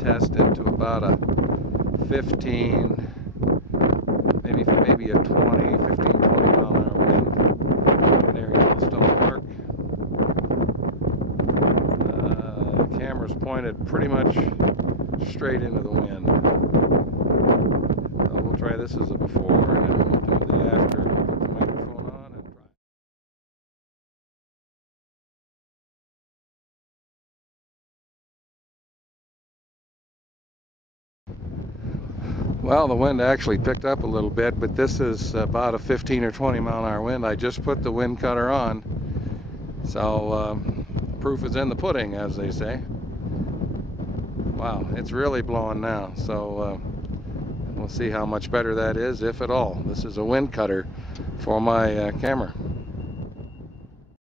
test into about a 15, maybe a 15, 20 mile an hour wind near Yellowstone Park. The camera's pointed pretty much straight into the wind. So we'll try this as a before, and then we'll do the after. We'll put the microphone on and try. Well, the wind actually picked up a little bit, but this is about a 15 or 20 mile an hour wind. I just put the Windcutter on, so proof is in the pudding, as they say. Wow, it's really blowing now, so we'll see how much better that is, if at all. This is a Windcutter for my camera.